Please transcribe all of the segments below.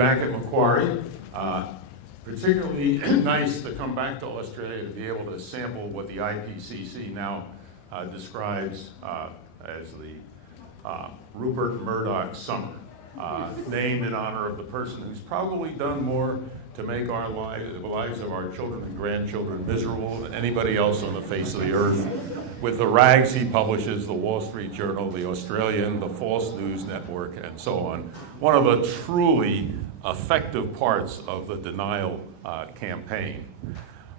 back at Macquarie. Particularly nice to come back to Australia to be able to sample what the IPCC now describes as the Rupert Murdoch Summer, named in honor of the person who's probably done more to make the lives of our children and grandchildren miserable than anybody else on the face of the earth. With the rags he publishes, the Wall Street Journal, the Australian, the False News Network, and so on. One of the truly effective parts of the denial campaign.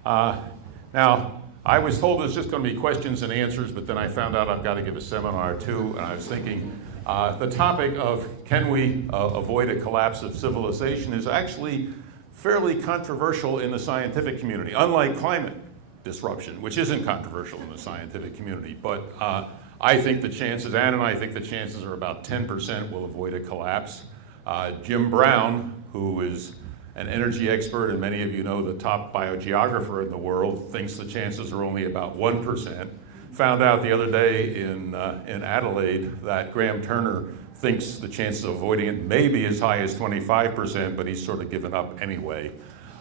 Now, I was told there's just going to be questions and answers, but then I found out I've got to give a seminar too, and I was thinking the topic of can we avoid a collapse of civilization is actually fairly controversial in the scientific community, unlike climate disruption, which isn't controversial in the scientific community. But I think the chances, Ann and I think the chances are about 10% will avoid a collapse. Jim Brown, who is an energy expert, and many of you know the top biogeographer in the world, thinks the chances are only about 1%. Found out the other day in Adelaide that Graham Turner thinks the chances of avoiding it may be as high as 25%, but he's sort of given up anyway.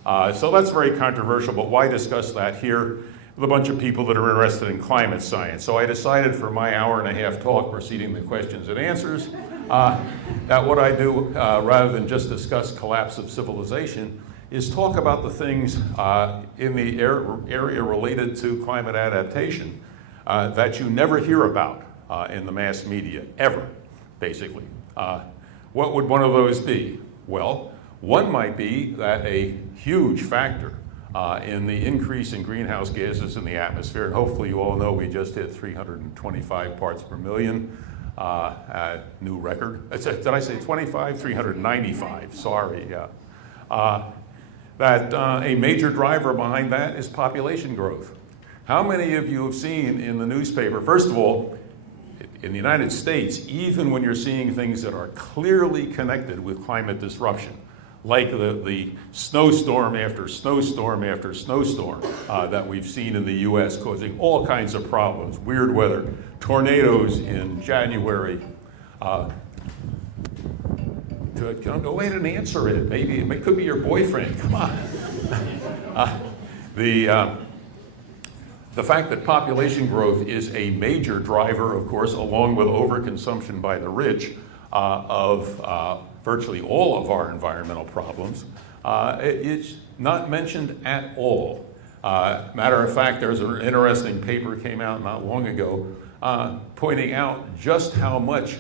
So that's very controversial, but why discuss that here with a bunch of people that are interested in climate science? So I decided for my hour-and-a-half talk preceding the questions and answers that what I do, rather than just discuss collapse of civilization, is talk about the things in the area related to climate adaptation that you never hear about in the mass media, ever, basically. What would one of those be? Well, one might be that a huge factor in the increase in greenhouse gases in the atmosphere, and hopefully you all know we just hit 325 parts per million, new record. Did I say 25? 395, sorry, yeah. That a major driver behind that is population growth. How many of you have seen in the newspaper, first of all, in the United States, even when you're seeing things that are clearly connected with climate disruption, like the snowstorm after snowstorm after snowstorm that we've seen in the US causing all kinds of problems, weird weather, tornadoes in January. Go ahead and answer it. Maybe it could be your boyfriend, come on. The fact that population growth is a major driver, of course, along with overconsumption by the rich of virtually all of our environmental problems, it's not mentioned at all. Matter of fact, there's an interesting paper came out not long ago pointing out just how much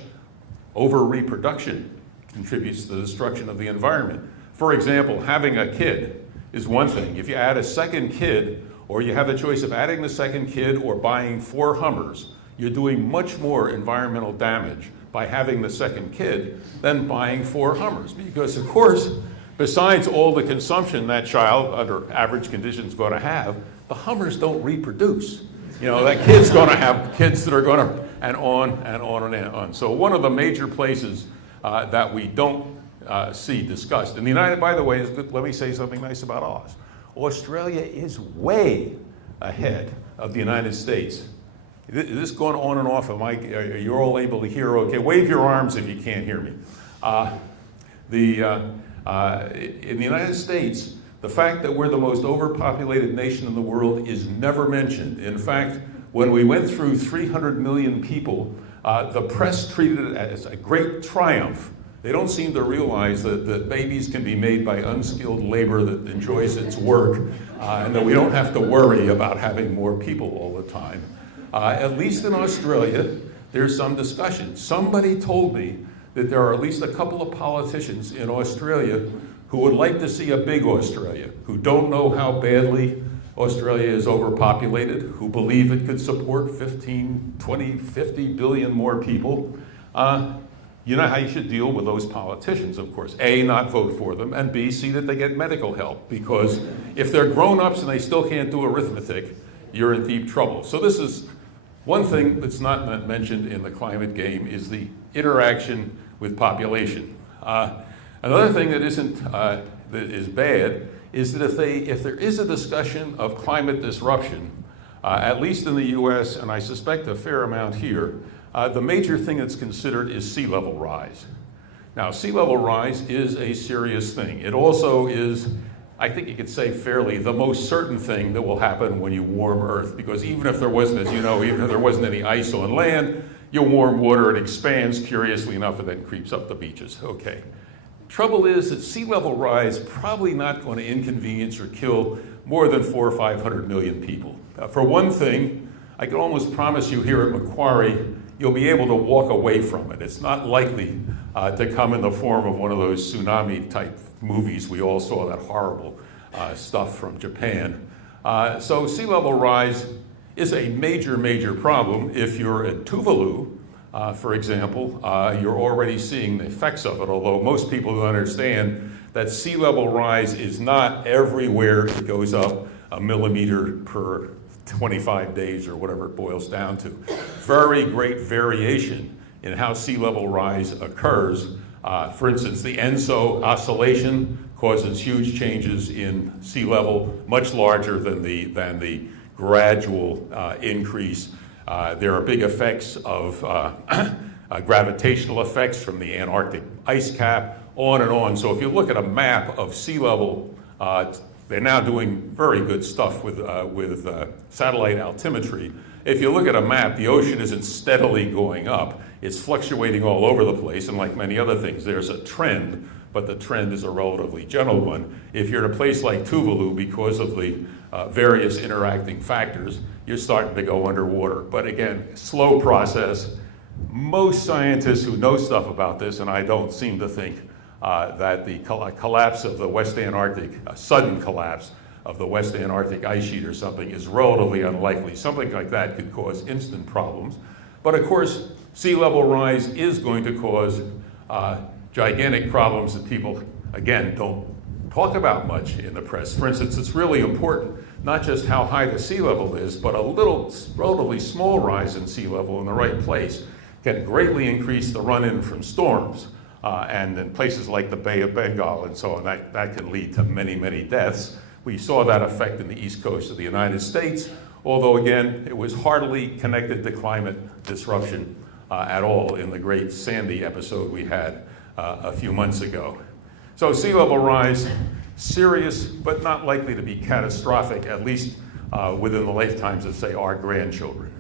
over-reproduction contributes to the destruction of the environment. For example, having a kid is one thing. If you add a second kid, or you have the choice of adding the second kid or buying 4 Hummers, you're doing much more environmental damage by having the second kid than buying 4 Hummers. Because of course, besides all the consumption that child, under average conditions, is going to have, the Hummers don't reproduce. You know, that kid's going to have kids that are going to, and on and on and on. So one of the major places that we don't see discussed, in the United, by the way, let me say something nice about Oz. Australia is way ahead of the United States. Is this going on and off? Are you all able to hear okay? Wave your arms if you can't hear me. In the United States, the fact that we're the most overpopulated nation in the world is never mentioned. In fact, when we went through 300 million people, the press treated it as a great triumph. They don't seem to realize that babies can be made by unskilled labor that enjoys its work, and that we don't have to worry about having more people all the time. At least in Australia, there's some discussion. Somebody told me that there are at least a couple of politicians in Australia who would like to see a big Australia, who don't know how badly Australia is overpopulated, who believe it could support 15, 20, 50 billion more people. You know how you should deal with those politicians, of course. A, not vote for them, and B, see that they get medical help. Because if they're grown-ups and they still can't do arithmetic, you're in deep trouble. So this is one thing that's not mentioned in the climate game is the interaction with population. Another thing that is bad is that if there is a discussion of climate disruption, at least in the US, and I suspect a fair amount here, the major thing that's considered is sea level rise. Now, sea level rise is a serious thing. It also is, I think you could say fairly, the most certain thing that will happen when you warm Earth, because even if there wasn't, as you know, even if there wasn't any ice on land, you warm water, it expands, curiously enough, and then creeps up the beaches. Okay. Trouble is that sea level rise probably not going to inconvenience or kill more than 400 or 500 million people. For one thing, I can almost promise you here at Macquarie, you'll be able to walk away from it. It's not likely to come in the form of one of those tsunami type movies. We all saw that horrible stuff from Japan. So sea level rise is a major, major problem. If you're at Tuvalu, for example, you're already seeing the effects of it, although most people don't understand that sea level rise is not everywhere it goes up a millimeter per 25 days or whatever it boils down to. Very great variation in how sea level rise occurs. For instance, the ENSO oscillation causes huge changes in sea level, much larger than the gradual increase. There are big effects of gravitational effects from the Antarctic ice cap, on and on. So if you look at a map of sea level, they're now doing very good stuff with satellite altimetry. If you look at a map, the ocean isn't steadily going up. It's fluctuating all over the place, and like many other things, there's a trend, but the trend is a relatively gentle one. If you're in a place like Tuvalu, because of the various interacting factors, you're starting to go underwater. But again, slow process. Most scientists who know stuff about this, and I don't seem to think that the collapse of the West Antarctic, a sudden collapse of the West Antarctic ice sheet or something is relatively unlikely. Something like that could cause instant problems. But of course, sea level rise is going to cause gigantic problems that people, again, don't talk about much in the press. For instance, it's really important not just how high the sea level is, but a little, relatively small rise in sea level in the right place can greatly increase the run-in from storms. And in places like the Bay of Bengal and so on, that can lead to many, many deaths. We saw that effect in the east coast of the United States, although again, it was hardly connected to climate disruption at all in the great Sandy episode we had a few months ago. So sea level rise, serious, but not likely to be catastrophic, at least within the lifetimes of, say, our grandchildren.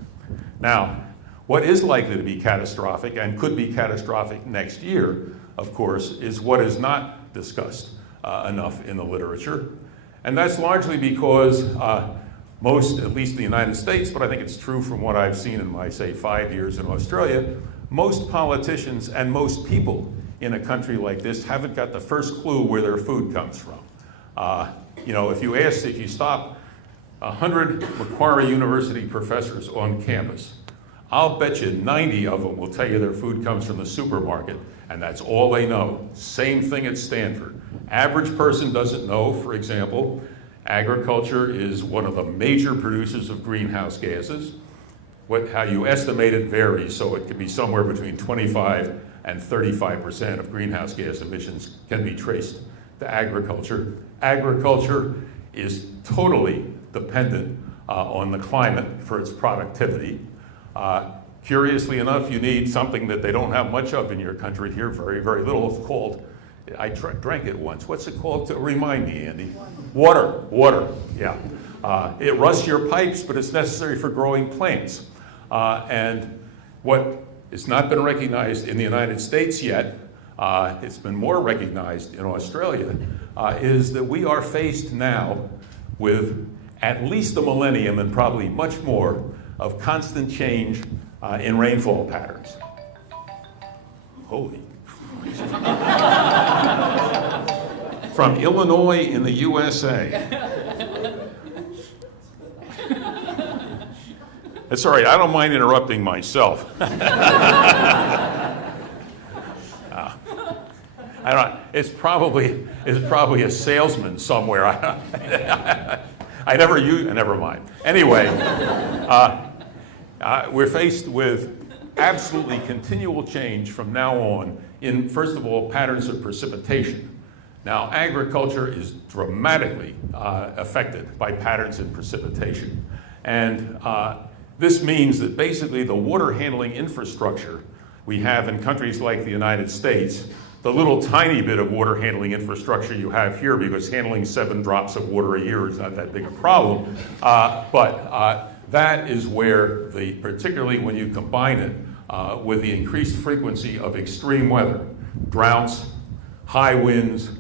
Now, what is likely to be catastrophic and could be catastrophic next year, of course, is what is not discussed enough in the literature. And that's largely because most, at least in the United States, but I think it's true from what I've seen in my, say, 5 years in Australia, most politicians and most people in a country like this haven't got the first clue where their food comes from. You know, if you stop 100 Macquarie University professors on campus, I'll bet you 90 of them will tell you their food comes from the supermarket, and that's all they know. Same thing at Stanford. Average person doesn't know, for example, agriculture is one of the major producers of greenhouse gases. How you estimate it varies, so it could be somewhere between 25 and 35% of greenhouse gas emissions can be traced to agriculture. Agriculture is totally dependent on the climate for its productivity. Curiously enough, you need something that they don't have much of in your country here, very, very little. It's called, I drank it once. What's it called? Remind me, Andy. Water, yeah. It rusts your pipes, but it's necessary for growing plants. And what has not been recognized in the United States yet, it's been more recognized in Australia, is that we are faced now with at least a millennium and probably much more of constant change in rainfall patterns. Holy Christ. From Illinois in the USA. It's all right, I don't mind interrupting myself. It's probably a salesman somewhere. Never mind. Anyway, we're faced with absolutely continual change from now on in, first of all, patterns of precipitation. Now, agriculture is dramatically affected by patterns in precipitation. And this means that basically the water handling infrastructure we have in countries like the United States the little tiny bit of water handling infrastructure you have here, because handling 7 drops of water a year is not that big a problem. But that is where, particularly when you combine it with the increased frequency of extreme weather, droughts, high winds,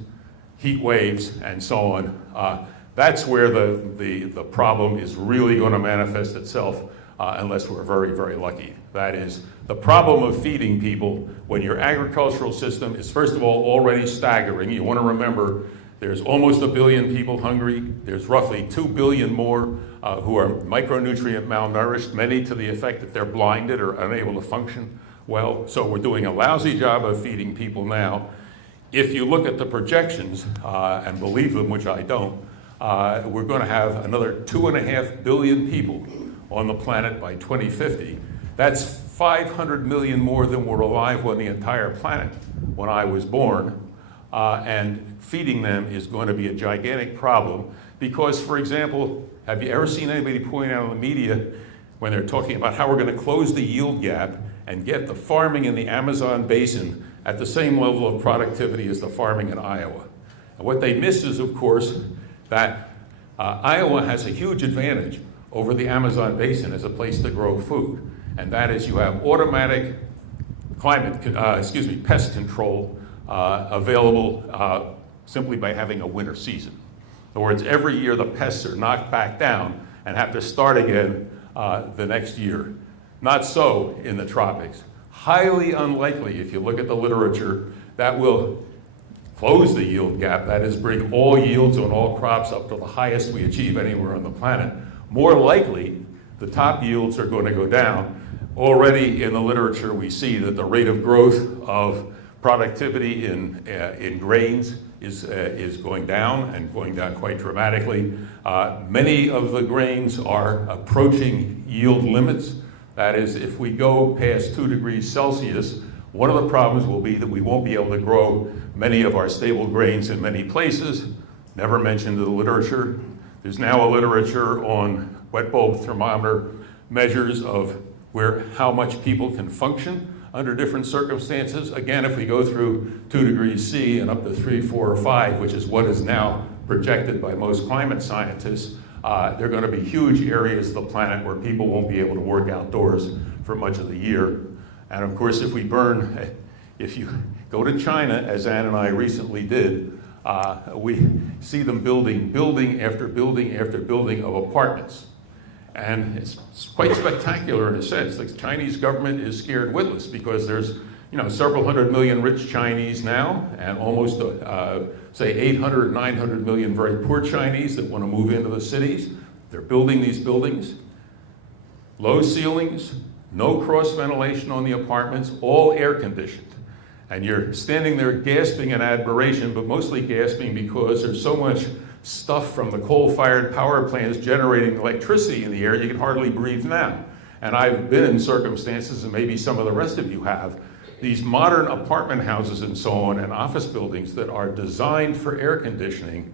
heat waves, and so on, that's where the problem is really going to manifest itself unless we're very, very lucky. That is, the problem of feeding people when your agricultural system is, first of all, already staggering. You want to remember there's almost 1 billion people hungry. There's roughly 2 billion more who are micronutrient malnourished, many to the effect that they're blinded or unable to function well. So we're doing a lousy job of feeding people now. If you look at the projections and believe them, which I don't, we're going to have another 2.5 billion people on the planet by 2050. That's 500 million more than were alive on the entire planet when I was born. And feeding them is going to be a gigantic problem because, for example, have you ever seen anybody point out in the media when they're talking about how we're going to close the yield gap and get the farming in the Amazon basin at the same level of productivity as the farming in Iowa? And what they miss is, of course, that Iowa has a huge advantage over the Amazon basin as a place to grow food. And that is you have automatic pest control available simply by having a winter season. In other words, every year the pests are knocked back down and have to start again the next year. Not so in the tropics. Highly unlikely, if you look at the literature, that will close the yield gap, that is, bring all yields on all crops up to the highest we achieve anywhere on the planet. More likely, the top yields are going to go down. Already in the literature, we see that the rate of growth of productivity in grains is going down and going down quite dramatically. Many of the grains are approaching yield limits. That is, if we go past 2 degrees Celsius, one of the problems will be that we won't be able to grow many of our staple grains in many places. Never mentioned in the literature. There's now a literature on wet bulb thermometer measures of how much people can function under different circumstances. Again, if we go through 2 degrees C and up to 3, 4, or 5, which is what is now projected by most climate scientists, there are going to be huge areas of the planet where people won't be able to work outdoors for much of the year. And of course, if you go to China, as Ann and I recently did, we see them building after building after building of apartments. And it's quite spectacular in a sense. The Chinese government is scared witless because there's several 100 million rich Chinese now and almost say 800, 900 million very poor Chinese that want to move into the cities. They're building these buildings. Low ceilings, no cross ventilation on the apartments, all air conditioned. And you're standing there gasping in admiration, but mostly gasping because there's so much stuff from the coal-fired power plants generating electricity in the air, you can hardly breathe now. And I've been in circumstances, and maybe some of the rest of you have, these modern apartment houses and so on, and office buildings that are designed for air conditioning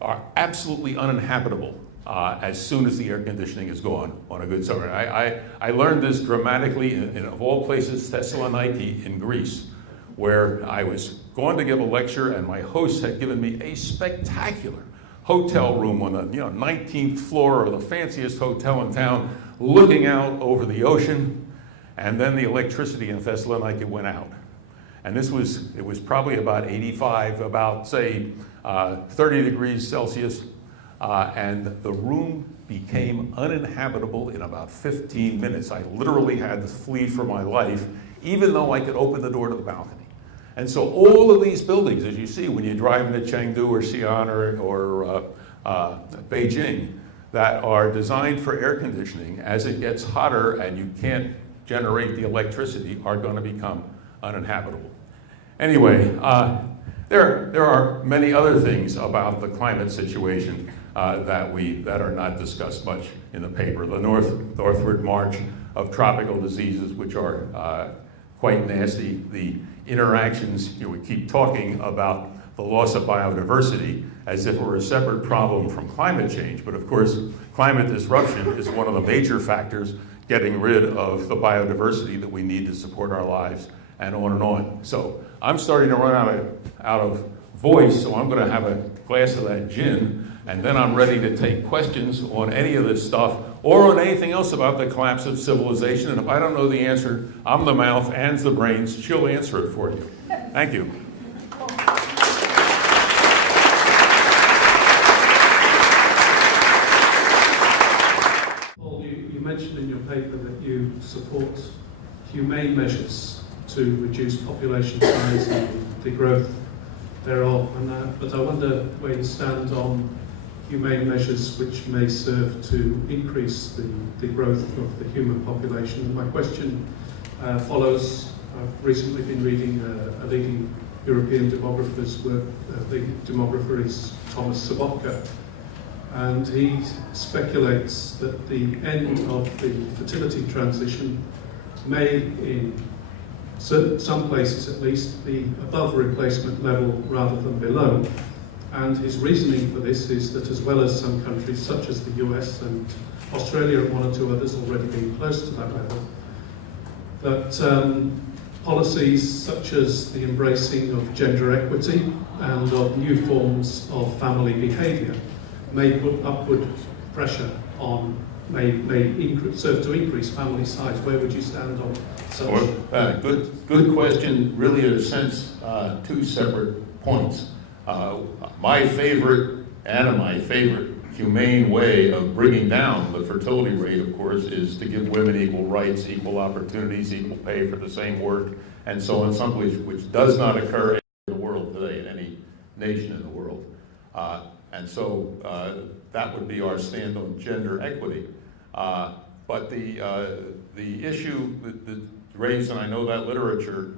are absolutely uninhabitable as soon as the air conditioning is gone on a good summer. I learned this dramatically in of all places, Thessaloniki in Greece, where I was going to give a lecture, and my host had given me a spectacular hotel room on the 19th floor of the fanciest hotel in town, looking out over the ocean, and then the electricity in Thessaloniki went out. And it was probably about 85, about say 30 degrees Celsius, and the room became uninhabitable in about 15 minutes. I literally had to flee for my life, even though I could open the door to the balcony. And so all of these buildings, as you see when you drive into Chengdu or Xi'an or Beijing, that are designed for air conditioning, as it gets hotter and you can't generate the electricity, are going to become uninhabitable. Anyway, there are many other things about the climate situation that are not discussed much in the paper. The northward march of tropical diseases, which are quite nasty. The interactions, we keep talking about the loss of biodiversity as if it were a separate problem from climate change. But of course, climate disruption is one of the major factors getting rid of the biodiversity that we need to support our lives and on and on. So I'm starting to run out of voice, so I'm going to have a glass of that gin, and then I'm ready to take questions on any of this stuff or on anything else about the collapse of civilization. And if I don't know the answer, I'm the mouth, Anne's the brains. She'll answer it for you. Thank you. Paul, you mentioned in your paper that you support humane measures to reduce population size and the growth thereof, but I wonder where you stand on humane measures which may serve to increase the growth of the human population. My question follows. I've recently been reading a leading European demographer's work. The demographer is Thomas Sobotka, and he speculates that the end of the fertility transition may, in some places at least, be above replacement level rather than below. And his reasoning for this is that, as well as some countries such as the US and Australia and one or two others already being close to that level, that policies such as the embracing of gender equity and of new forms of family behaviour may put upward pressure on, serve to increase family size. Where would you stand on such? Good question. Really, in a sense, two separate points. My favorite humane way of bringing down the fertility rate, of course, is to give women equal rights, equal opportunities, equal pay for the same work, and so on, which does not occur in the world today, in any nation in the world. And so that would be our stand on gender equity. But the issue that raised, and I know that literature,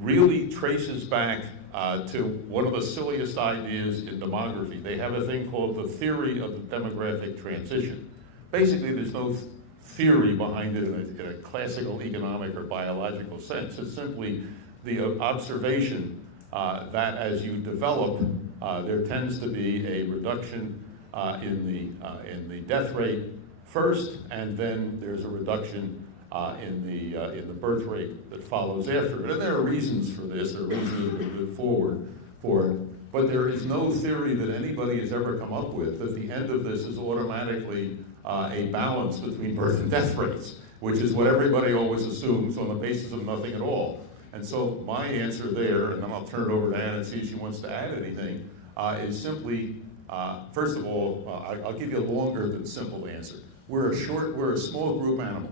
really traces back to one of the silliest ideas in demography. They have a thing called the theory of the demographic transition. Basically, there's no theory behind it in a classical economic or biological sense. It's simply the observation that as you develop, there tends to be a reduction in the death rate first, and then there's a reduction in the birth rate that follows after it. And there are reasons for this. There are reasons to move forward for it. But there is no theory that anybody has ever come up with that the end of this is automatically a balance between birth and death rates, which is what everybody always assumes on the basis of nothing at all. And so my answer there, and then I'll turn it over to Anne and see if she wants to add anything, is simply, first of all, I'll give you a longer than simple answer. We're a small group animal.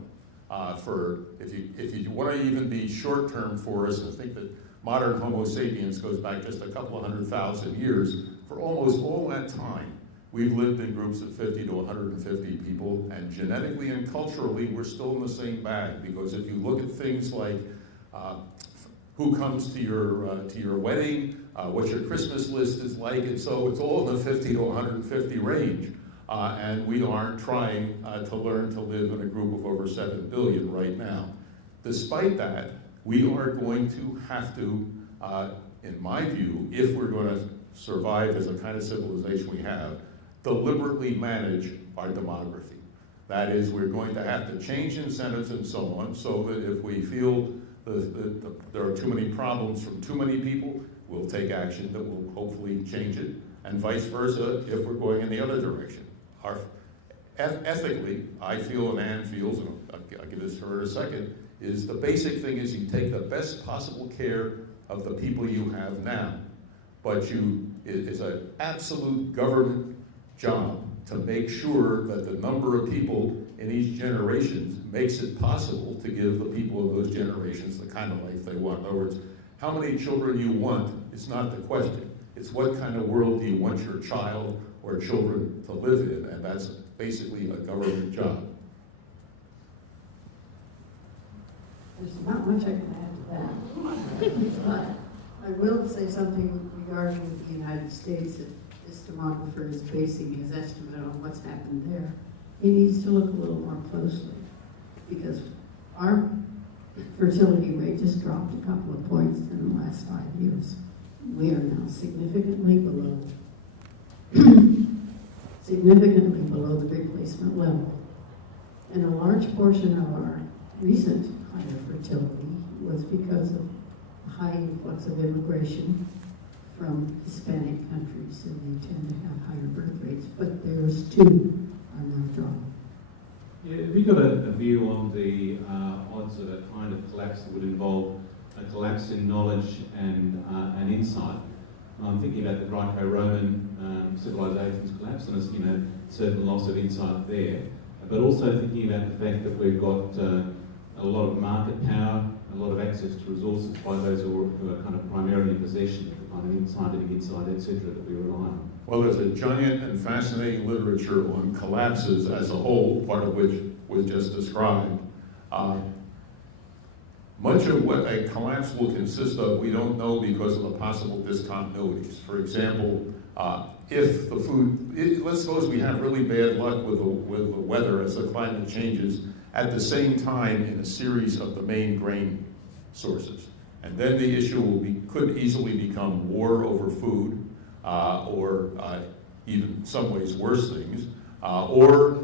If you want to even be short-term for us, I think that modern Homo sapiens goes back just a couple of 100,000 years. For almost all that time, we've lived in groups of 50 to 150 people, and genetically and culturally, we're still in the same bag, because if you look at things like who comes to your wedding, what your Christmas list is like, and so it's all in the 50 to 150 range. And we aren't trying to learn to live in a group of over 7 billion right now. Despite that, we are going to have to, in my view, if we're going to survive as a kind of civilization we have, deliberately manage our demography. That is, we're going to have to change incentives and so on, so that if we feel there are too many problems from too many people, we'll take action that will hopefully change it, and vice versa if we're going in the other direction. Ethically, I feel, and Anne feels, and I'll give this to her in a second, is the basic thing is you take the best possible care of the people you have now, but it's an absolute government job to make sure that the number of people in each generation makes it possible to give the people of those generations the kind of life they want. In other words, how many children you want is not the question. It's what kind of world do you want your child or children to live in, and that's basically a government job. There's not much I can add to that. But I will say something regarding the United States. If this demographer is basing his estimate on what's happened there, he needs to look a little more closely, because our fertility rate just dropped a couple of points in the last 5 years. We are now significantly below the replacement level. And a large portion of our recent higher fertility was because of a high influx of immigration from Hispanic countries, and they tend to have higher birth rates, but theirs too are now dropping. Yeah, have you got a view on the odds of a kind of collapse that would involve a collapse in knowledge and insight? I'm thinking about the Greco-Roman civilization's collapse and a certain loss of insight there, but also thinking about the fact that we've got a lot of market power, a lot of access to resources by those who are kind of primarily in possession of the kind of scientific insight, etc., that we rely on. Well, there's a giant and fascinating literature on collapses as a whole, part of which was just described. Much of what a collapse will consist of, we don't know because of the possible discontinuities. For example, if the food, let's suppose we have really bad luck with the weather as the climate changes at the same time in a series of the main grain sources. And then the issue could easily become war over food, or even in some ways worse things, or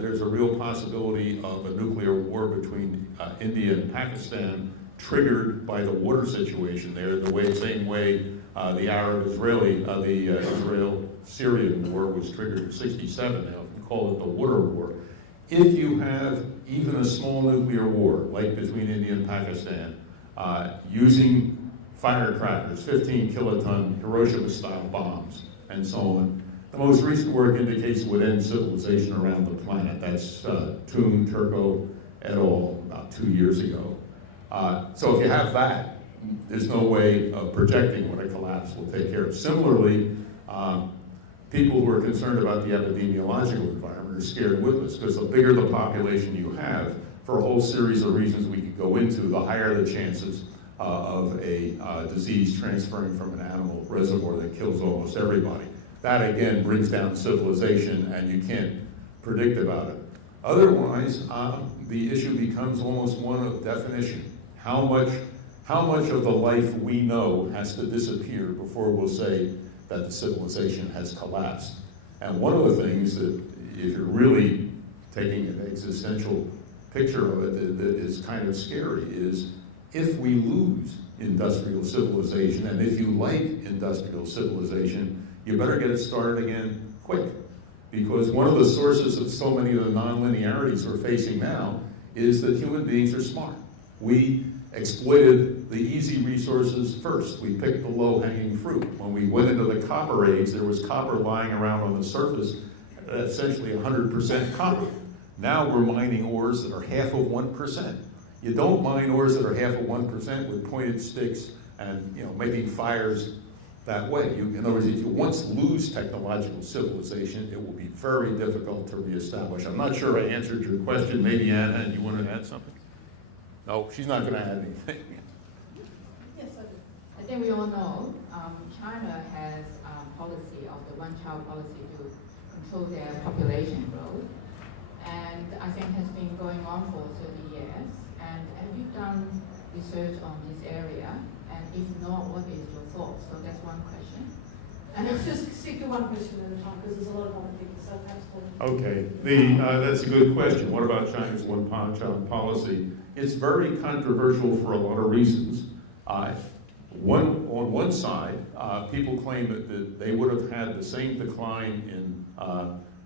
there's a real possibility of a nuclear war between India and Pakistan triggered by the water situation there, the same way the Arab-Israeli, the Israel-Syrian war was triggered in '67 now, we call it the water war. If you have even a small nuclear war, like between India and Pakistan, using firecrackers, 15 kiloton Hiroshima-style bombs, and so on, the most recent work indicates it would end civilization around the planet. That's Toon, Turco, et al. About 2 years ago. So if you have that, there's no way of projecting what a collapse will take care of. Similarly, people who are concerned about the epidemiological environment are scared witless, because the bigger the population you have, for a whole series of reasons we could go into, the higher the chances of a disease transferring from an animal reservoir that kills almost everybody. That again brings down civilization, and you can't predict about it. Otherwise, the issue becomes almost one of definition. How much of the life we know has to disappear before we'll say that the civilization has collapsed? And one of the things that, if you're really taking an existential picture of it, that is kind of scary, is if we lose industrial civilization, and if you like industrial civilization, you better get it started again quick. Because one of the sources of so many of the nonlinearities we're facing now is that human beings are smart. We exploited the easy resources first. We picked the low-hanging fruit. When we went into the copper age, there was copper lying around on the surface, essentially 100% copper. Now we're mining ores that are half of 1%. You don't mine ores that are half of 1% with pointed sticks and making fires that way. In other words, if you once lose technological civilization, it will be very difficult to reestablish. I'm not sure I answered your question. Maybe Anna, you want to add something? No, she's not going to add anything. Yes, I think we all know China has a policy of the one-child policy to control their population growth, and I think has been going on for 30 years. And have you done research on this area? And if not, what is your thoughts? So that's one question. And let's just stick to one question at a time, because there's a lot of other people, so perhaps Okay, that's a good question. What about China's one-child policy? It's very controversial for a lot of reasons. On one side, people claim that they would have had the same decline in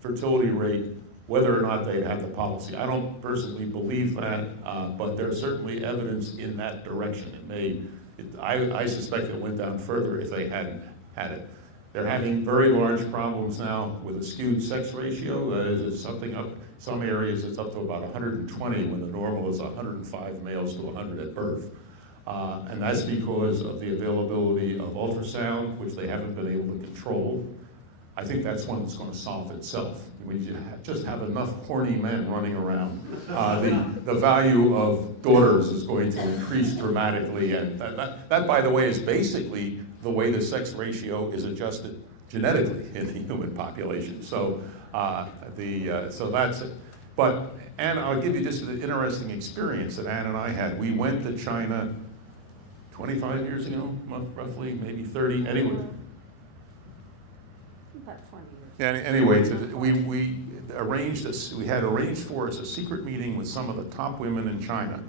fertility rate whether or not they had the policy. I don't personally believe that, but there's certainly evidence in that direction. I suspect it went down further if they hadn't had it. They're having very large problems now with a skewed sex ratio. That is, it's something up, some areas it's up to about 120 when the normal is 105 males to 100 at birth. And that's because of the availability of ultrasound, which they haven't been able to control. I think that's one that's going to solve itself. We just have enough horny men running around. The value of daughters is going to increase dramatically, and that, by the way, is basically the way the sex ratio is adjusted genetically in the human population. So, so that's it. But, and I'll give you just an interesting experience that Ann and I had. We went to China 25 years ago, roughly, maybe 30, anyway. about 20 years. Yeah, anyway, we had arranged for us a secret meeting with some of the top women in China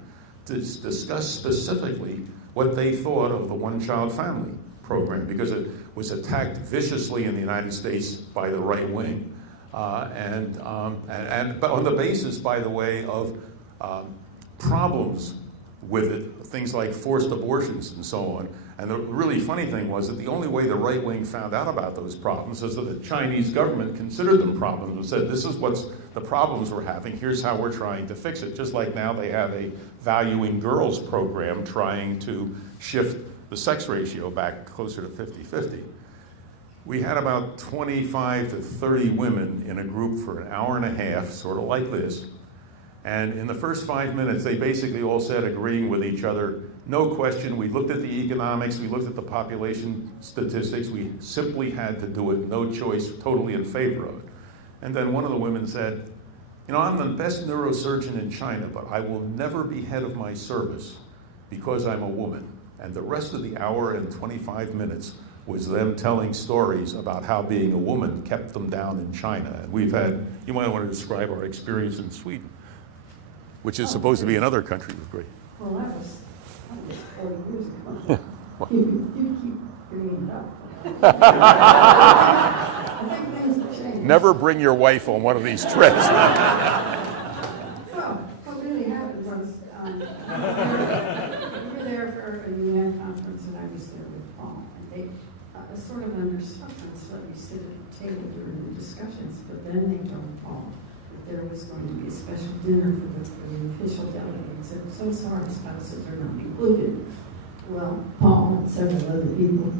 to discuss specifically what they thought of the one-child family program, because it was attacked viciously in the United States by the right wing, but on the basis, by the way, of problems with it, things like forced abortions and so on. And the really funny thing was that the only way the right wing found out about those problems is that the Chinese government considered them problems and said, this is what's the problems we're having, here's how we're trying to fix it. Just like now they have a valuing girls program trying to shift the sex ratio back closer to 50-50. We had about 25 to 30 women in a group for an hour and a half, sort of like this. And in the first 5 minutes, they basically all said, agreeing with each other, no question, we looked at the economics, we looked at the population statistics, we simply had to do it, no choice, totally in favor of it. And then one of the women said, you know, I'm the best neurosurgeon in China, but I will never be head of my service because I'm a woman. And the rest of the hour and 25 minutes was them telling stories about how being a woman kept them down in China. And we've had, you might want to describe our experience in Sweden, which is supposed to be another country with great. Well, that was 40 years ago. You keep bringing it up. I think things have changed. Never bring your wife on one of these trips. Well, what really happened was, we were there for a UN conference, and I was there with Paul. And they sort of under substance let me sit at the table during the discussions, but then they told Paul that there was going to be a special dinner for the official delegates. And so sorry, spouses are not included. Well, Paul and several other people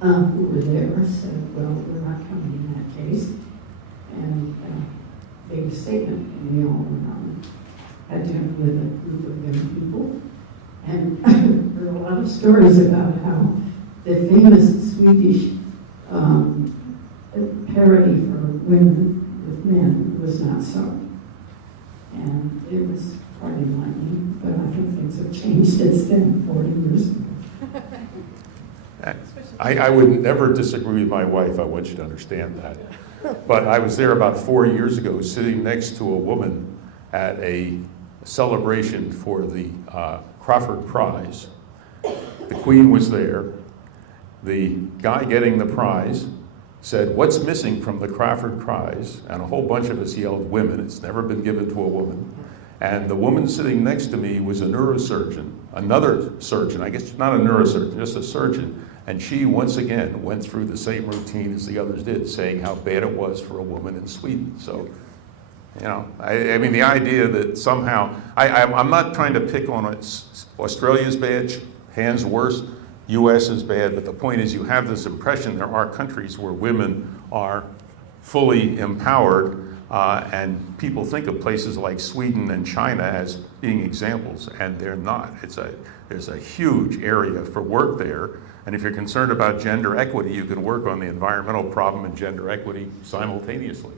who were there said, well, we're not coming in that case. And made a statement, and we all had dinner with a group of young people. And there are a lot of stories about how the famous Swedish parody for women with men was not so. And it was quite enlightening, but I think things have changed since then, 40 years ago. I would never disagree with my wife, I want you to understand that. But I was there about 4 years ago sitting next to a woman at a celebration for the Crawford Prize. The Queen was there. The guy getting the prize said, what's missing from the Crawford Prize? And a whole bunch of us yelled, women. It's never been given to a woman. And the woman sitting next to me was a neurosurgeon, another surgeon, I guess not a neurosurgeon, just a surgeon. And she, once again, went through the same routine as the others did, saying how bad it was for a woman in Sweden. So, you know, I mean, the idea that somehow, I'm not trying to pick on it. Australia's bad, Japan's worse, US is bad, but the point is you have this impression there are countries where women are fully empowered, and people think of places like Sweden and China as being examples, and they're not. There's a huge area for work there, and if you're concerned about gender equity, you can work on the environmental problem and gender equity simultaneously.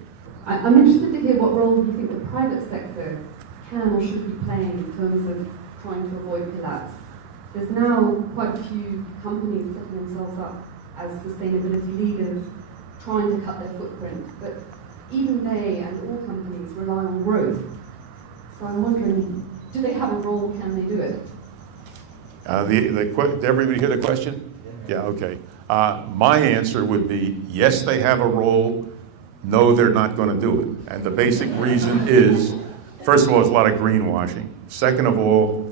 I'm interested to hear what role you think the private sector can or should be playing in terms of trying to avoid collapse. There's now quite a few companies setting themselves up as sustainability leaders, trying to cut their footprint, but even they and all companies rely on growth. So I'm wondering, do they have a role? Can they do it? Did everybody hear the question? Yeah, okay. My answer would be, yes, they have a role. No, they're not going to do it. And the basic reason is, first of all, there's a lot of greenwashing. Second of all,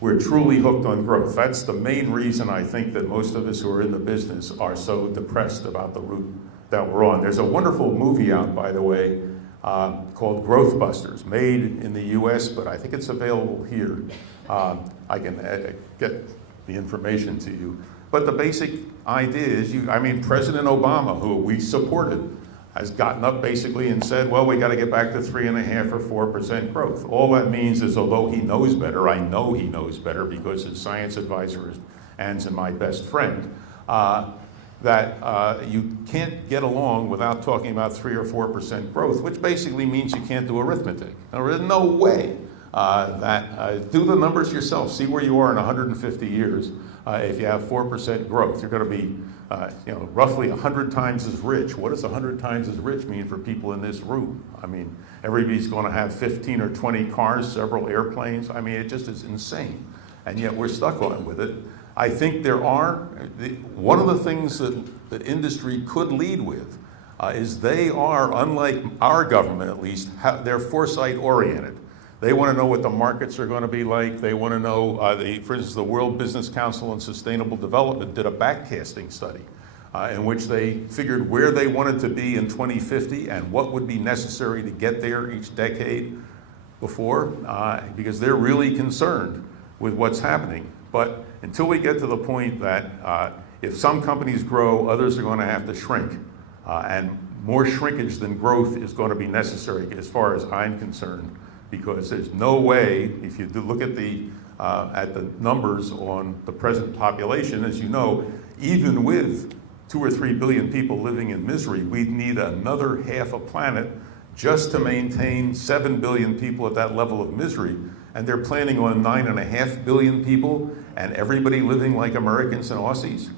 we're truly hooked on growth. That's the main reason I think that most of us who are in the business are so depressed about the route that we're on. There's a wonderful movie out, by the way, called Growth Busters, made in the US, but I think it's available here. I can get the information to you. But the basic idea is, President Obama, who we supported, has gotten up basically and said, well, we got to get back to 3.5% or 4% growth. All that means is, although he knows better, I know he knows better because his science advisor is Anne's and my best friend, that you can't get along without talking about 3 or 4% growth, which basically means you can't do arithmetic. There is no way do the numbers yourself. See where you are in 150 years. If you have 4% growth, you're going to be roughly 100 times as rich. What does 100 times as rich mean for people in this room? I mean, everybody's going to have 15 or 20 cars, several airplanes. I mean, it just is insane. And yet we're stuck on with it. I think there are, one of the things that industry could lead with is they are, unlike our government at least, they're foresight oriented. They want to know what the markets are going to be like. They want to know, for instance, the World Business Council on Sustainable Development did a backcasting study in which they figured where they wanted to be in 2050 and what would be necessary to get there each decade before, because they're really concerned with what's happening. But until we get to the point that if some companies grow, others are going to have to shrink, and more shrinkage than growth is going to be necessary as far as I'm concerned, because there's no way, if you do look at the numbers on the present population, as you know, even with 2 or 3 billion people living in misery, we'd need another half a planet just to maintain 7 billion people at that level of misery. And they're planning on 9.5 billion people, and everybody living like Americans and Aussies.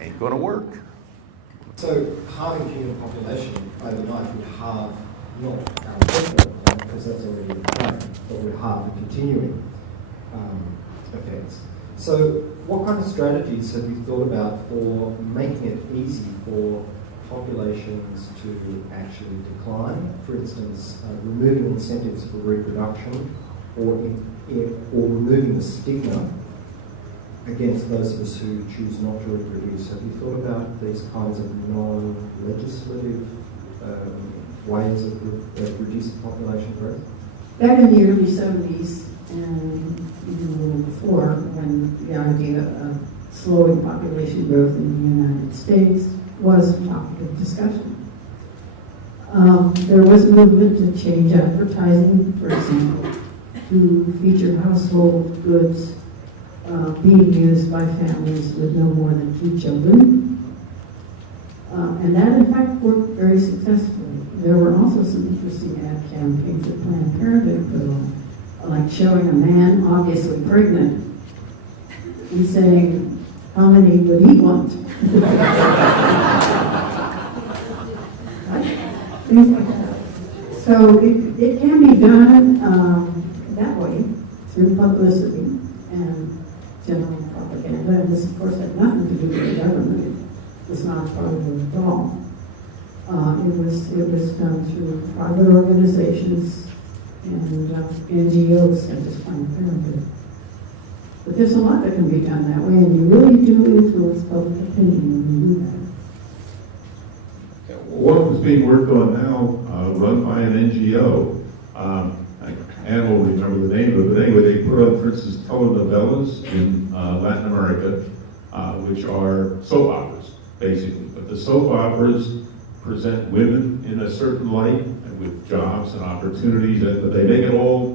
Ain't gonna work. So halving human population overnight would halve not our people, because that's already in play, but would halve the continuing effects. So what kind of strategies have you thought about for making it easy for populations to actually decline? For instance, removing incentives for reproduction, or removing the stigma against those of us who choose not to reproduce. Have you thought about these kinds of non-legislative ways of reducing population growth? Back in the early 70s, and even a little before, when the idea of slowing population growth in the United States was a topic of discussion. There was a movement to change advertising, for example, to feature household goods being used by families with no more than 2 children. And that, in fact, worked very successfully. There were also some interesting ad campaigns that Planned Parenthood put on, like showing a man obviously pregnant and saying, how many would he want? Things like that. So it can be done that way, through publicity and general propaganda. And this, of course, had nothing to do with the government. It was not part of it at all. It was done through private organizations and NGOs such as Planned Parenthood. But there's a lot that can be done that way, and you really do influence public opinion when you do that. One was being worked on now, run by an NGO. Anne will remember the name of it, but anyway, they put on, for instance, telenovelas in Latin America, which are soap operas, basically. But the soap operas present women in a certain light and with jobs and opportunities, but they make it all,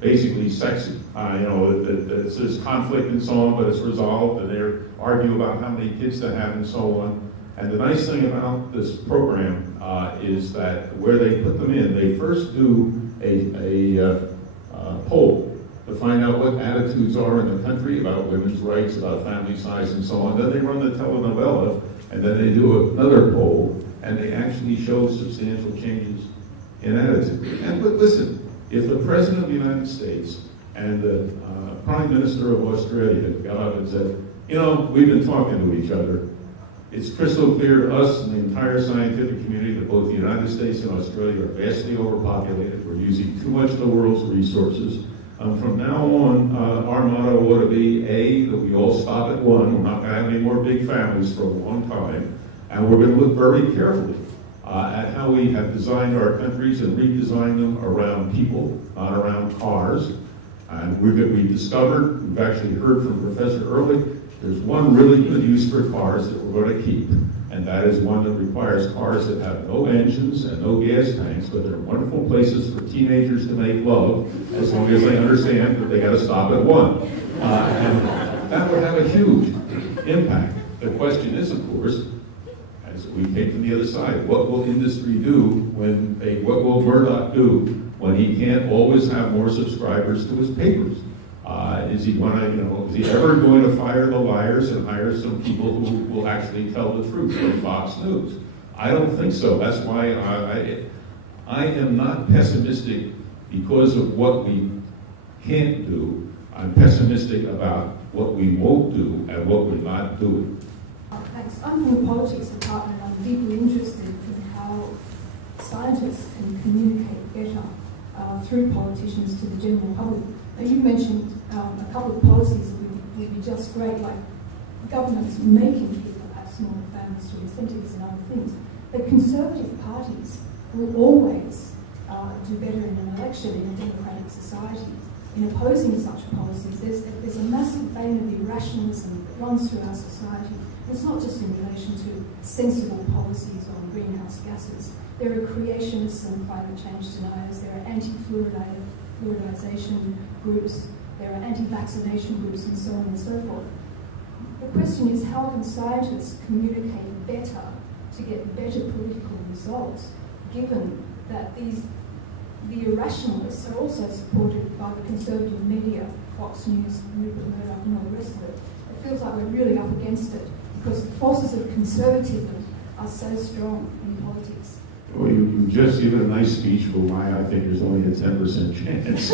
basically sexy. There's conflict and so on, but it's resolved, and they argue about how many kids to have and so on. And the nice thing about this program is that where they put them in, they first do a poll to find out what attitudes are in the country about women's rights, about family size and so on. Then they run the telenovela, and then they do another poll, and they actually show substantial changes in attitude. And but listen, if the President of the United States and the Prime Minister of Australia got up and said, we've been talking to each other, it's crystal clear to us and the entire scientific community that both the United States and Australia are vastly overpopulated. We're using too much of the world's resources. From now on, our motto ought to be, A, that we all stop at 1. We're not going to have any more big families for a long time. And we're going to look very carefully at how we have designed our countries and redesigned them around people, not around cars. And we've discovered, we've actually heard from Professor Ehrlich, there's one really good use for cars that we're going to keep, and that is one that requires cars that have no engines and no gas tanks, but they're wonderful places for teenagers to make love, as long as they understand that they got to stop at 1. And that would have a huge impact. The question is, of course, as we came from the other side, what will industry do what will Murdoch do when he can't always have more subscribers to his papers? Is he ever going to fire the liars and hire some people who will actually tell the truth, like Fox News? I don't think so. That's why I am not pessimistic because of what we can't do. I'm pessimistic about what we won't do and what we're not doing. Thanks. I'm from the politics department, and I'm deeply interested in how scientists can communicate better through politicians to the general public. Now, you mentioned a couple of policies that would be just great, like governments making people have smaller families through incentives and other things. But conservative parties will always do better in an election in a democratic society. In opposing such policies, there's a massive vein of irrationalism that runs through our society. It's not just in relation to sensible policies on greenhouse gases. There are creationists and climate change deniers. There are anti-fluoridization groups. There are anti-vaccination groups, and so on and so forth. The question is, how can scientists communicate better to get better political results, given that the irrationalists are also supported by the conservative media, Fox News, Rupert Murdoch, and all the rest of it? It feels like we're really up against it because the forces of conservatism are so strong in politics. Well, you just given a nice speech for why I think there's only a 10% chance.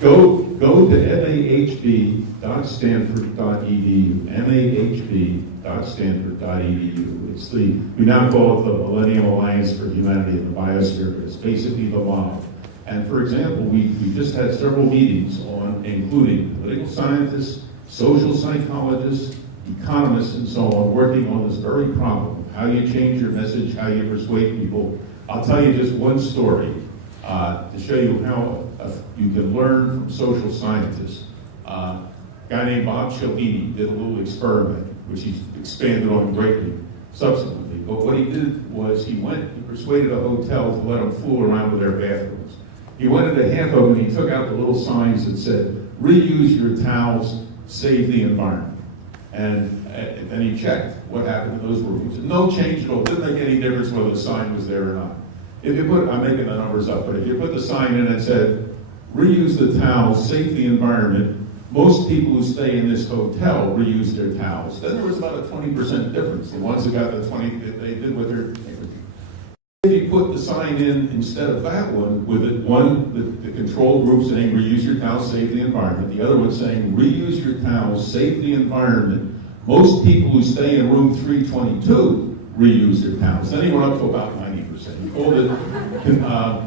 Go to mahb.stanford.edu, mahb.stanford.edu. We now call it the Millennium Alliance for Humanity and the Biosphere. It's basically the model. And for example, we just had several meetings on including political scientists, social psychologists, economists, and so on, working on this very problem. How you change your message, how you persuade people. I'll tell you just one story to show you how you can learn from social scientists. A guy named Bob Cialdini did a little experiment, which he's expanded on greatly subsequently. But what he did was he persuaded a hotel to let him fool around with their bathrooms. He went into half of them and he took out the little signs that said, reuse your towels, save the environment. And then he checked what happened to those rooms. No change at all. Didn't make any difference whether the sign was there or not. If you put, I'm making the numbers up, but if you put the sign in that said, reuse the towels, save the environment, most people who stay in this hotel reuse their towels. Then there was about a 20% difference. The ones who got the 20, they did what they're. If you put the sign in instead of that one, with it, the control group saying reuse your towels, save the environment, the other one saying reuse your towels, save the environment, most people who stay in room 322 reuse their towns. Then he went up to about 90%. He called it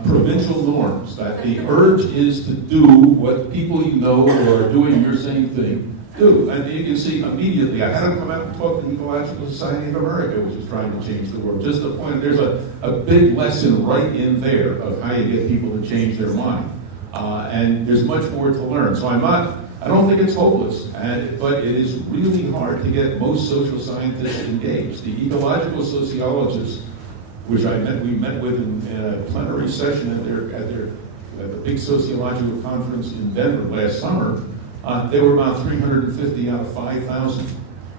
provincial norms, that the urge is to do what people you know who are doing your same thing do. And you can see immediately, I had him come out and talk to the Ecological Society of America, which is trying to change the world. Just the point, there's a big lesson right in there of how you get people to change their mind. And there's much more to learn. So I don't think it's hopeless, but it is really hard to get most social scientists engaged. The ecological sociologists, which we met with in a plenary session at the big sociological conference in Denver last summer, they were about 350 out of 5,000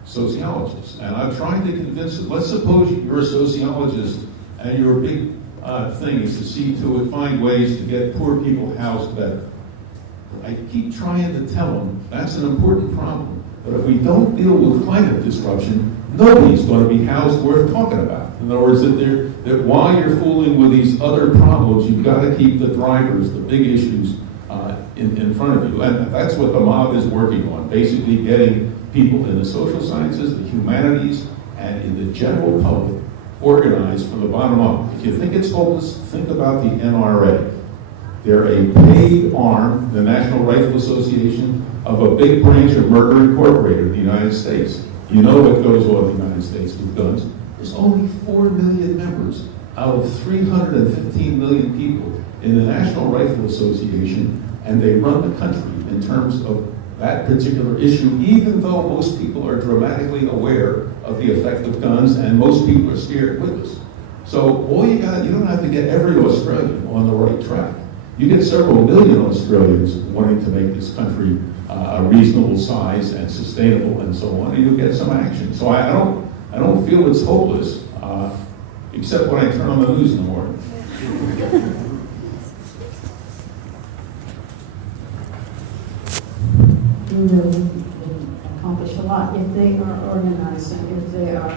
sociologists. And I'm trying to convince them, let's suppose you're a sociologist and your big thing is to find ways to get poor people housed better. I keep trying to tell them that's an important problem, but if we don't deal with climate disruption, nobody's going to be housed worth talking about. In other words, that while you're fooling with these other problems, you've got to keep the drivers, the big issues, in front of you. And that's what the mob is working on, basically getting people in the social sciences, the humanities, and in the general public organized from the bottom up. If you think it's hopeless, think about the NRA. They're a paid arm, the National Rifle Association, of a big branch of Murder Incorporated in the United States. You know what goes on in the United States with guns. There's only 4 million members out of 315 million people in the National Rifle Association, and they run the country in terms of that particular issue, even though most people are dramatically aware of the effect of guns and most people are scared with us. So you don't have to get every Australian on the right track. You get several million Australians wanting to make this country a reasonable size and sustainable and so on, and you'll get some action. So I don't feel it's hopeless, except when I turn on the news in the morning. lot if they are organized and if they are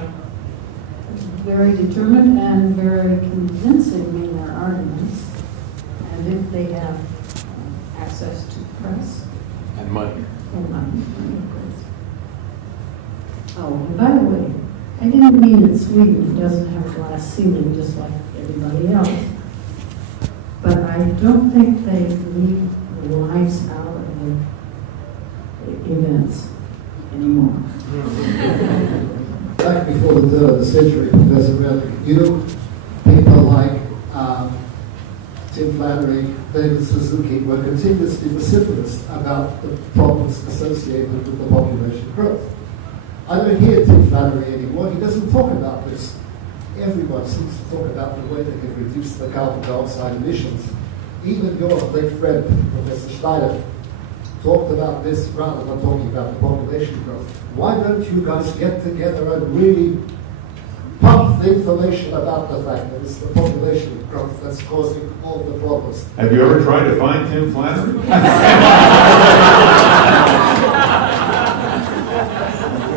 very determined and very convincing in their arguments, and if they have access to press And money. and money, of course. Oh, and by the way, I didn't mean that Sweden doesn't have a glass ceiling just like everybody else, but I don't think they leave the lives out of the events anymore. Back before the turn of the century, Professor Reddick, people like Tim Flannery, David Suzuki were continuously vociferous about the problems associated with the population growth. I don't hear Tim Flannery anymore. He doesn't talk about this. Everyone seems to talk about the way they can reduce the carbon dioxide emissions. Even your late friend, Professor Schneider, talked about this rather than talking about the population growth. Why don't you guys get together and really pump the information about the fact that it's the population growth that's causing all the problems? Have you ever tried to find Tim Flannery?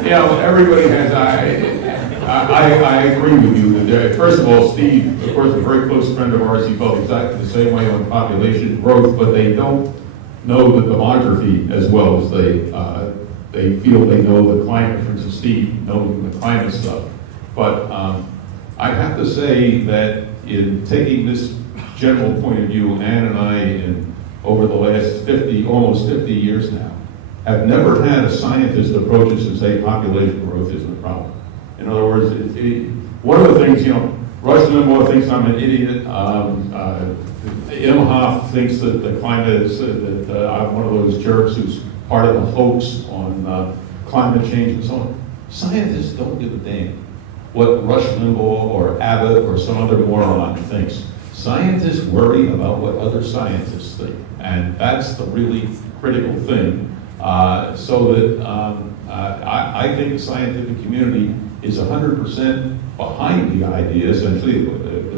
Yeah, well, everybody has, I agree with you. First of all, Steve, of course, a very close friend of ours, he felt exactly the same way on population growth, but they don't know the demography as well as they feel they know the climate. For instance, Steve knowing the climate stuff. But I have to say that in taking this general point of view, Ann and I, over the last almost 50 years now, have never had a scientist approach us and say population growth isn't a problem. In other words, one of the things, Rush Limbaugh thinks I'm an idiot. Imhoff thinks that the climate is, that I'm one of those jerks who's part of the hoax on climate change and so on. Scientists don't give a damn what Rush Limbaugh or Abbott or some other moron thinks. Scientists worry about what other scientists think, and that's the really critical thing. So that I think the scientific community is 100% behind the idea, essentially.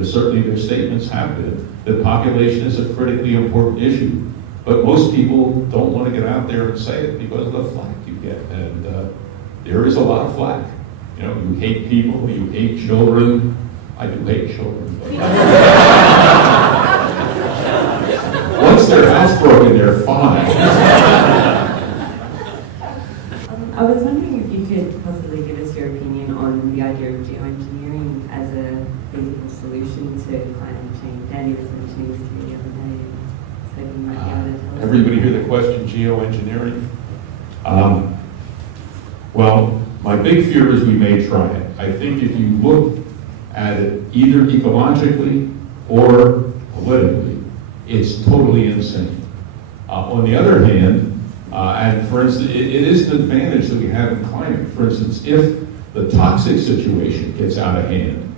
Certainly their statements have been that population is a critically important issue. But most people don't want to get out there and say it because of the flack you get. And there is a lot of flack. You hate people, you hate children. I do hate children. But once they're housebroken, they're fine. I was wondering if you could possibly give us your opinion on the idea of geoengineering as a feasible solution to climate change. Danny was mentioning this to me the other day, so you might be able to tell us. Everybody hear the question, geoengineering? Well, my big fear is we may try it. I think if you look at it either ecologically or politically, it's totally insane. On the other hand, and for instance, it is an advantage that we have in climate. For instance, if the toxic situation gets out of hand,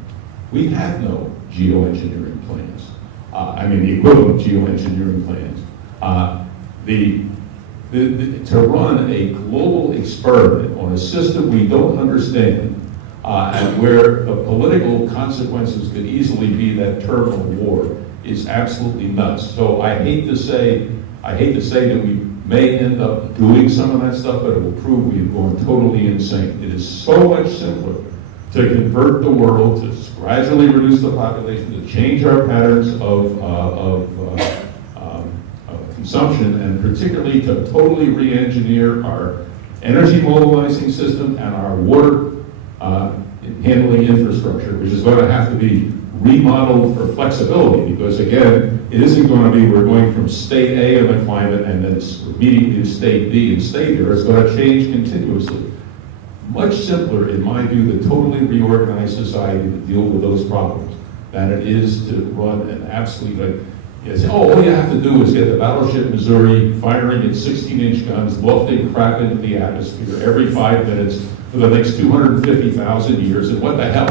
we have no geoengineering plans. The equivalent geoengineering plans. To run a global experiment on a system we don't understand, and where the political consequences could easily be that terminal war, is absolutely nuts. So I hate to say that we may end up doing some of that stuff, but it will prove we have gone totally insane. It is so much simpler to convert the world, to gradually reduce the population, to change our patterns of consumption, and particularly to totally re-engineer our energy mobilizing system and our water handling infrastructure, which is going to have to be remodeled for flexibility, because again, it isn't going to be we're going from state A of the climate and then immediately to state B and stay there. It's going to change continuously. Much simpler, in my view, to totally reorganize society to deal with those problems than it is to run an absolute, all you have to do is get the battleship Missouri firing its 16-inch guns, lofting crap into the atmosphere every 5 minutes for the next 250,000 years, and what the hell,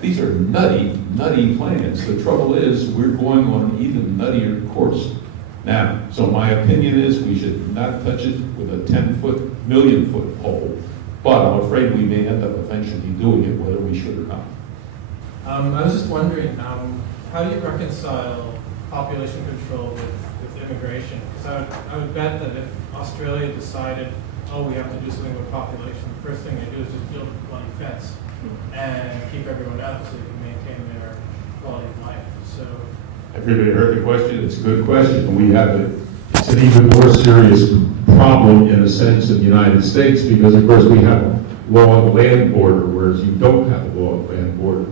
these are nutty plans. The trouble is, we're going on an even nuttier course now. So my opinion is we should not touch it with a 10-foot, million-foot pole. But I'm afraid we may end up eventually doing it, whether we should or not. I was just wondering, how do you reconcile population control with immigration? Because I would bet that if Australia decided oh, we have to do something with population, the first thing they do is just build a bloody fence and keep everyone out so they can maintain their quality of life. So, Everybody heard the question? It's a good question. We have it's an even more serious problem in a sense in the United States because, of course, we have a law on the land border, whereas you don't have a law on the land border.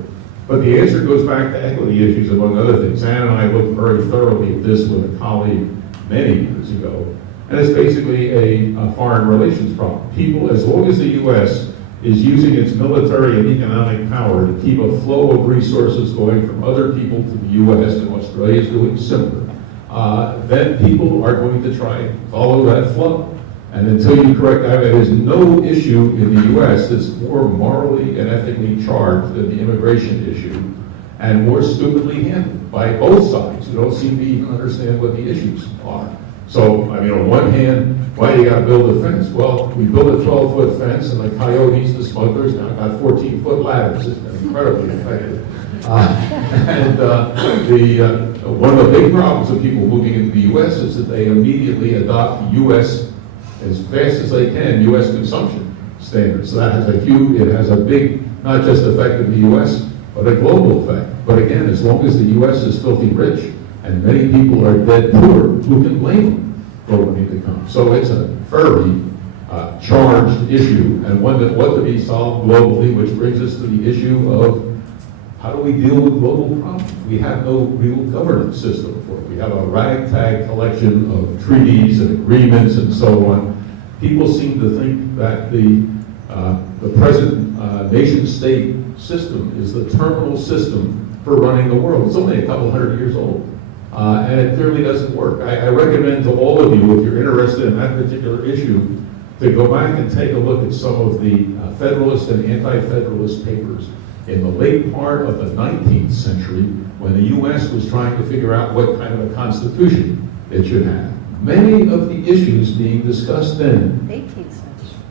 But the answer goes back to equity issues, among other things. Ann and I looked very thoroughly at this with a colleague many years ago, and it's basically a foreign relations problem. People, as long as the U.S. is using its military and economic power to keep a flow of resources going from other people to the U.S., and Australia is doing similar, then people are going to try and follow that flow. And until you correct that, there is no issue in the U.S. that's more morally and ethically charged than the immigration issue, and more stupidly handled by both sides who don't seem to even understand what the issues are. So, I mean, on one hand, why do you got to build a fence? Well, we built a 12-foot fence, and the coyotes, the smugglers, now got 14-foot ladders. It's been incredibly effective. One of the big problems of people moving into the U.S. is that they immediately adopt U.S. as fast as they can, U.S. consumption standards. So that has it has a big, not just effect in the U.S., but a global effect. But again, as long as the U.S. is filthy rich and many people are dead poor, who can blame them for wanting to come? So it's a very charged issue, and one that ought to be solved globally, which brings us to the issue of how do we deal with global problems? We have no real governance system for it. We have a ragtag collection of treaties and agreements and so on. People seem to think that the present nation-state system is the terminal system for running the world. It's only a couple hundred years old, and it clearly doesn't work. I recommend to all of you, if you're interested in that particular issue, to go back and take a look at some of the Federalist and Anti-Federalist papers in the late part of the 19th century, when the U.S. was trying to figure out what kind of a constitution it should have. Many of the issues being discussed then,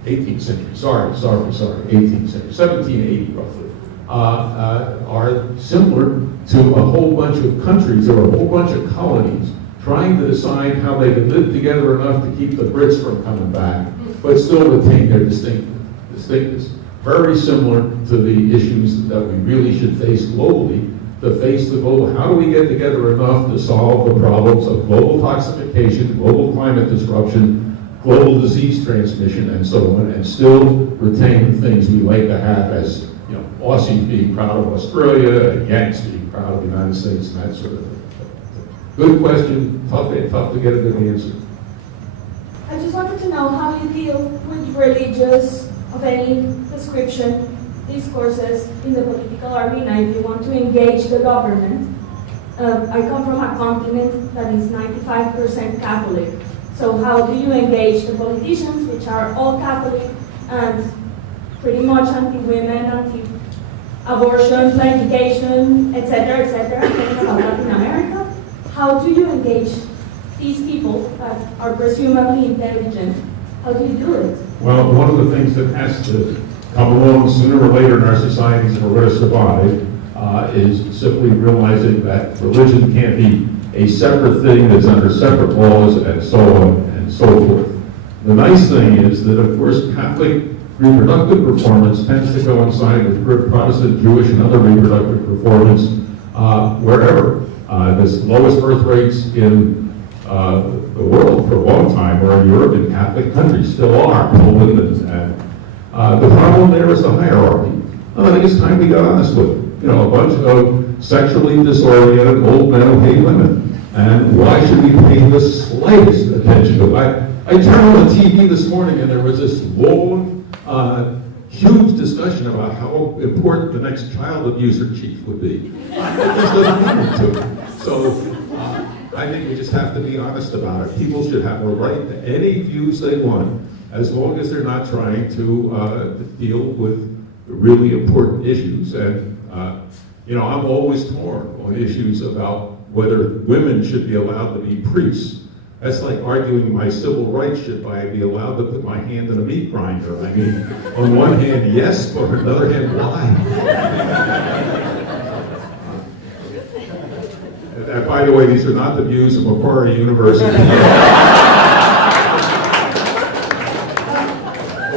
18th century, sorry, 18th century, 1780 roughly, are similar to a whole bunch of countries or a whole bunch of colonies trying to decide how they could live together enough to keep the Brits from coming back, but still retain their distinctness. Very similar to the issues that we really should face globally, to face the global, how do we get together enough to solve the problems of global toxification, global climate disruption, global disease transmission, and so on, and still retain the things we like to have as, you know, Aussies being proud of Australia, and Yanks being proud of the United States, and that sort of thing. Good question, tough to get a good answer. I just wanted to know how you deal with religious of any description, discourses in the political arena if you want to engage the government. I come from a continent that is 95% Catholic. So how do you engage the politicians, which are all Catholic and pretty much anti-women, anti-abortion, planification, etc., talking about Latin America? How do you engage these people that are presumably intelligent? How do you do it? Well, one of the things that has to come along sooner or later in our societies if we're going to survive is simply realizing that religion can't be a separate thing that's under separate laws and so on and so forth. The nice thing is that, of course, Catholic reproductive performance tends to coincide with Protestant, Jewish, and other reproductive performance wherever. The lowest birth rates in the world for a long time were in Europe and Catholic countries, still are, Poland and the problem there is the hierarchy. I think it's time we got honest with it. You know, a bunch of sexually disoriented old men who hate women. And why should we pay the slightest attention to it? I turned on the TV this morning and there was this long, huge discussion about how important the next child abuser chief would be. It just doesn't matter to it. So I think we just have to be honest about it. People should have a right to any views they want, as long as they're not trying to deal with really important issues. And, you know, I'm always torn on issues about whether women should be allowed to be priests. That's like arguing my civil rights should I be allowed to put my hand in a meat grinder. I mean, on one hand, yes, but on the other hand, why? And by the way, these are not the views of Macquarie University.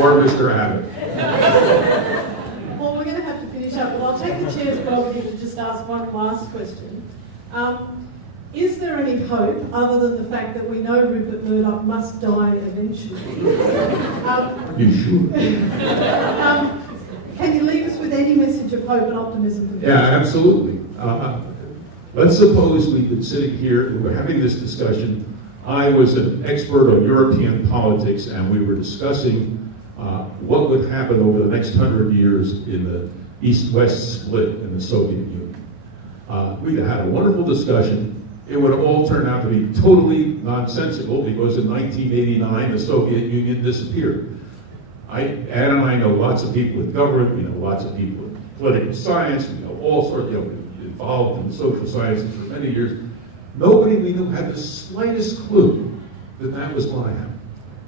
or Mr. Abbott. Well, we're going to have to finish up, but I'll take the chair's prerogative to just ask one last question. Is there any hope, other than the fact that we know Rupert Murdoch must die eventually? You should. Can you leave us with any message of hope and optimism for the Yeah, future? absolutely. Let's suppose we've been sitting here and we're having this discussion. I was an expert on European politics, and we were discussing what would happen over the next 100 years in the East-West split in the Soviet Union. We had a wonderful discussion. It would all turn out to be totally nonsensical because in 1989 the Soviet Union disappeared. Ann and I know lots of people with government, we know lots of people with political science, we know all sorts, involved in the social sciences for many years. Nobody we knew had the slightest clue that that was going to happen.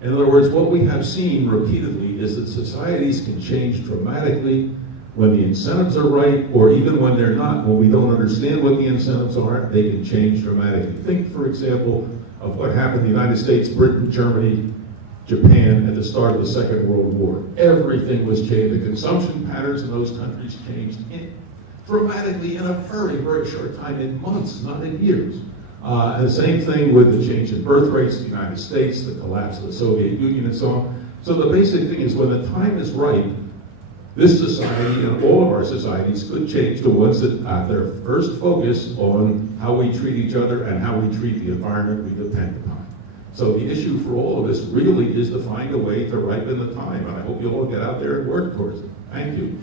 In other words, what we have seen repeatedly is that societies can change dramatically when the incentives are right, or even when they're not. When we don't understand what the incentives are, they can change dramatically. Think, for example, of what happened in the United States, Britain, Germany, Japan at the start of the Second World War. Everything was changed. The consumption patterns in those countries changed dramatically in a very, very short time, in months, not in years. And the same thing with the change in birth rates in the United States, the collapse of the Soviet Union, and so on. So the basic thing is, when the time is right, this society and all of our societies could change to ones that have their first focus on how we treat each other and how we treat the environment we depend upon. So the issue for all of us really is to find a way to ripen the time, and I hope you'll all get out there and work towards it. Thank you.